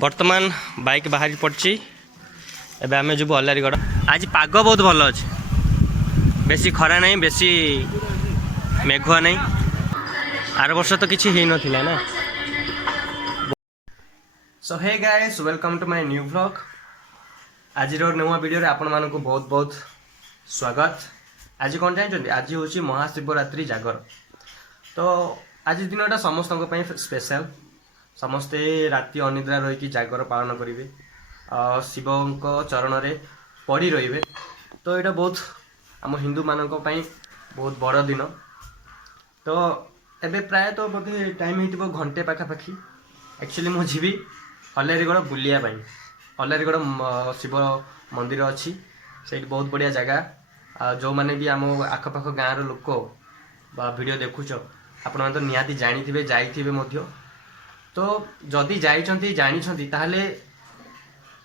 बर्तमान बाइक बाहर पड़ी एबे आमे जुबु अल्लारीगढ़। आज पाग बहुत भल अच्छे, बेसी खरा नहीं बेसी मेघुआ नहीं। आर वर्ष तो किसी ही नथिला ना। So hey guys, welcome to my new vlog. आज नुआ वीडियो रे आपण मानक बहुत बहुत स्वागत। आज कौन जानते, आज हूँ महाशिवरात्रि जागर। तो आज दिनटा समस्त स्पेशल। समस्ते राति अनिद्रा रही जागर पालन करेंगे, शिव चरण में पड़ी रे। तो यहाँ बहुत आम हिंदू मानक बहुत बड़ दिन। तो एबे प्राय तो बोधे टाइम हो घंटे पाखापाखि। एक्चुअली मुझे जीवी अल्लारीगढ़ बुलिया। अल्लारीगढ़ शिव मंदिर अच्छी से बहुत बढ़िया जगह। जो मैंने भी आम आखपाख गाँव लोक वीडियो देखुच आपण मैंने तो निहाती जानी जाइए। तो जदि जाइछंती जानिछंती ताहले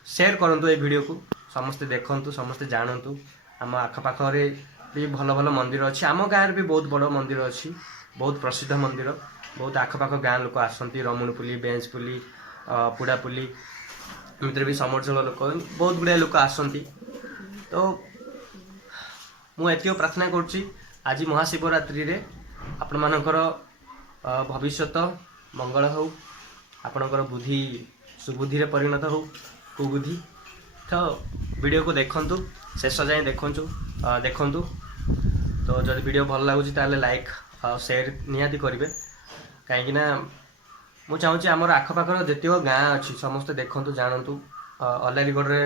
शेयर करंतु ए वीडियो को, समस्ते देखंतु, समस्ते जानंतु। आम आखपाख भी भल भल मंदिर अच्छी। आम गाँव भी बहुत बड़ मंदिर अच्छी, बहुत प्रसिद्ध मंदिर। बहुत आखपाख गाँव लोक आसती, रमुणपुली, बेंचपुली, पुड़ापुली, एमती भी समरजल लोक बहुत गुड़ाए लोक आसती। तो मुझे प्रार्थना करुच्ची आज महाशिवरात्रि रे आपण मानकर भविष्यत मंगल हो, आपणकर बुद्धि सुबुद्धि रे परिणत हो, कुबुद्धि। तो वीडियो को देखंतु, शेष जाए देखंतु। तो जब वीडियो भल लगुच ताले लाइक शेयर निहाती करेंगे, कहीं मु चाहूँगी आमर आखपाखर जितक गाँ अच्छी समस्ते देखंतु जानतु। अल्लारीगढ़ रे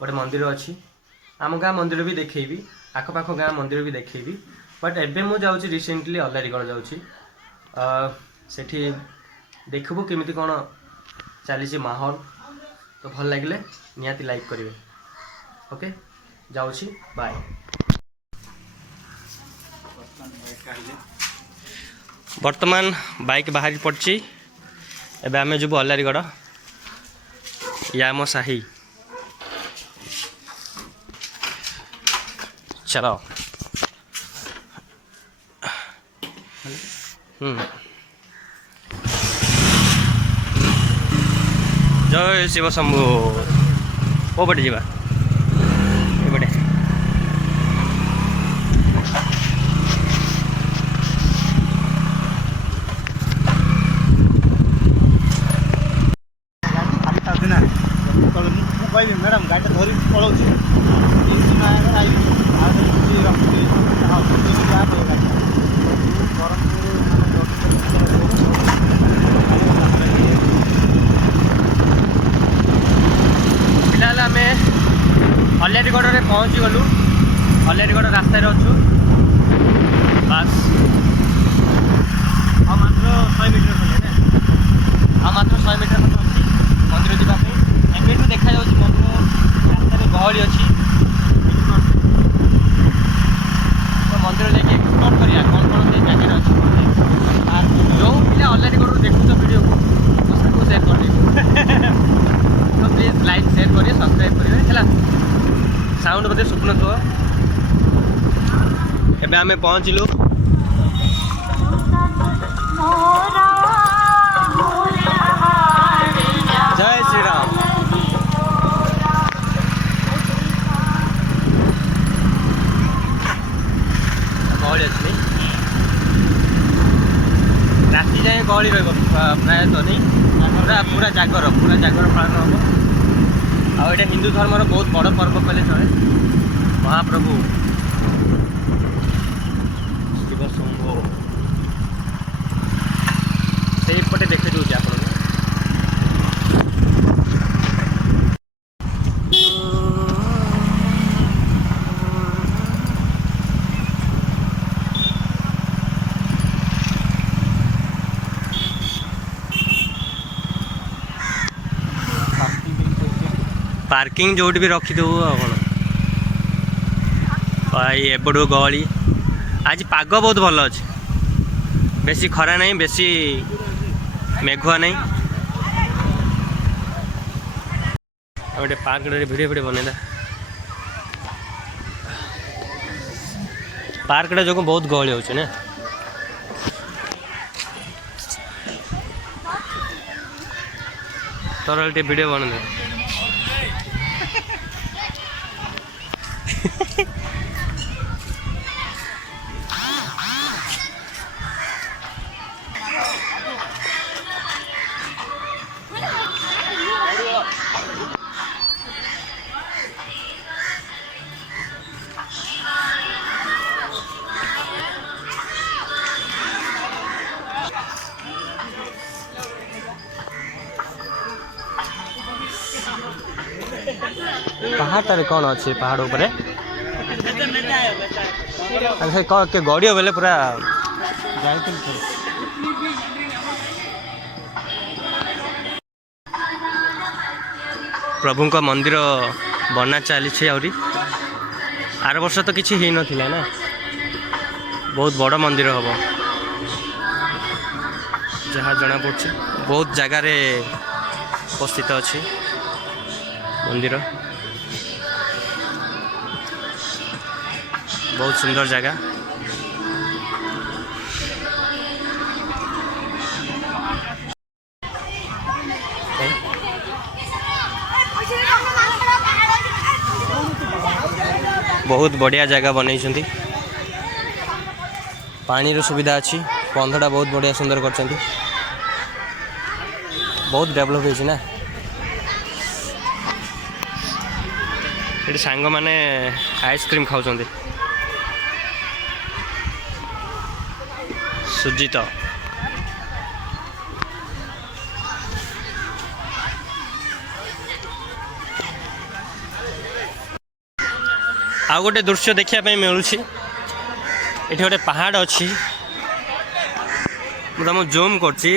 गोटे मंदिर अच्छी, आम गाँ मंदिर भी देखी, आखपाख गाँ मंदिर भी देखी। बट एबे मु जाऊँगी रिसेंटली अल्लारीगढ़ जाऊँगी। सेठी देखबू केमिति कौन चली माहौल। तो भल लगे निहाती लाइक करेंगे। ओके, जाऊँगी, बाय। बर्तमान बाइक बाहर पड़ी एबे आमे जुबु अल्लारीगढ़। या मो साही चलो। जय शिव शंभु। ओ बटे जीवा एपटे मैडम गाड़ी धरी पड़ो फिलहाल आम अल्लारीगढ़ में पहुँची गलु। अल्लारीगढ़ रास्तार अच्छु बास आ मात्र 100 मीटर खंडे ना, आ मात्र 100 मीटर खंडे अच्छी मंदिर जावाई। एवं देखा मंदिर रास्तार गहली अच्छी। तो मंदिर जाके एक्सप्लोर करिया कौन कौन से जगह अच्छी। जो पिला अल्लारीगढ़ देखुच वीडियो को सबको शेयर कर दे। तो प्लीज लाइक शेयर करिए, सब्सक्राइब करिए है। साउंड बोधे शुभन थो। एबे आमे पहुँचलु। जय श्री राम। गहली अच्छी राति जाए गहली प्राय तो नहीं, पूरा जागर पालन हम। आटा हिंदू धर्मर बहुत बड़ पर्व कहले चले। महाप्रभु शिव शंभु से पटे देखे दूसरी आप पार्किंग जोट भी रखीदेव भाई। एपटू गहली आज पाग बहुत भल अच्छे, बेसी खरा नहीं बेसी मेघुआ नहीं। गोटे पार्क भिडियो बनईला पार्कटा जो बहुत गहली हो ତୋର ଟିକେ ଭିଡ଼ିଓ ବନେଇ ପାହାଡ଼ଟାରେ କ'ଣ ଅଛି ପାହାଡ଼ ଉପରେ ସେ କ'ଣ ଗଡ଼ିବ ବେଲେ ପୁରା ଯାଇଥିଲି ଥରେ। ପ୍ରଭୁଙ୍କ ମନ୍ଦିର ବନା ଚାଲିଛି ଆହୁରି ଆର ବର୍ଷ ତ କିଛି ହେଇନଥିଲା ନା ବହୁତ ବଡ଼ ମନ୍ଦିର ହେବ ଯାହା ଜଣାପଡ଼ୁଛି ବହୁତ ଜାଗାରେ ଉପସ୍ଥିତ ଅଛି ମନ୍ଦିର ବହୁତ ସୁନ୍ଦର ଜାଗା ବହୁତ ବଢ଼ିଆ ଜାଗା ବନେଇଛନ୍ତି ପାଣିର ସୁବିଧା ଅଛି ବନ୍ଧଟା ବହୁତ ବଢ଼ିଆ ସୁନ୍ଦର କରିଛନ୍ତି ବହୁତ ଡେଭଲପ୍ ହେଇଛି ନା ଏଠି ସାଙ୍ଗମାନେ ଆଇସ୍କ୍ରିମ୍ ଖାଉଛନ୍ତି ସୁଜିତ ଆଉ ଗୋଟେ ଦୃଶ୍ୟ ଦେଖିବା ପାଇଁ ମିଳୁଛି ଏଠି ଗୋଟେ ପାହାଡ଼ ଅଛି ମୁଁ ତୁମକୁ ଜୁମ୍ କରୁଛି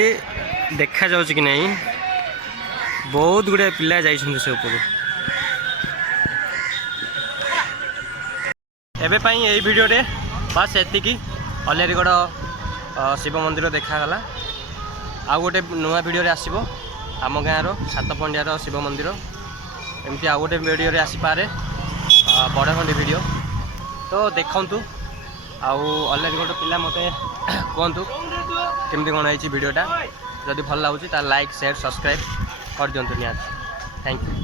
ଦେଖାଯାଉଛି କି ନାହିଁ ବହୁତ ଗୁଡ଼ିଏ ପିଲା ଯାଇଛନ୍ତି ସେ ଉପରୁ ଏବେ ପାଇଁ ଏଇ ଭିଡ଼ିଓରେ ବାସ୍ ଏତିକି ଅଲେରିଗଡ଼ ଶିବ ମନ୍ଦିର ଦେଖାଗଲା ଆଉ ଗୋଟେ ନୂଆ ଭିଡ଼ିଓରେ ଆସିବ ଆମ ଗାଁର ସାତପଣ୍ଡିଆର ଶିବ ମନ୍ଦିର ଏମିତି ଆଉ ଗୋଟେ ଭିଡ଼ିଓରେ ଆସିପାରେ ବଡ଼ଖଣ୍ଡି ଭିଡ଼ିଓ ତ ଦେଖନ୍ତୁ ଆଉ ଅଲେରିଗଡ଼ ପିଲା ମୋତେ କୁହନ୍ତୁ କେମିତି କ'ଣ ହେଇଛି ଭିଡ଼ିଓଟା ଯଦି ଭଲ ଲାଗୁଛି ତାହେଲେ ଲାଇକ୍ ସେୟାର ସବସ୍କ୍ରାଇବ୍ କରିଦିଅନ୍ତୁ ନିହାତି ଥ୍ୟାଙ୍କ ୟୁ।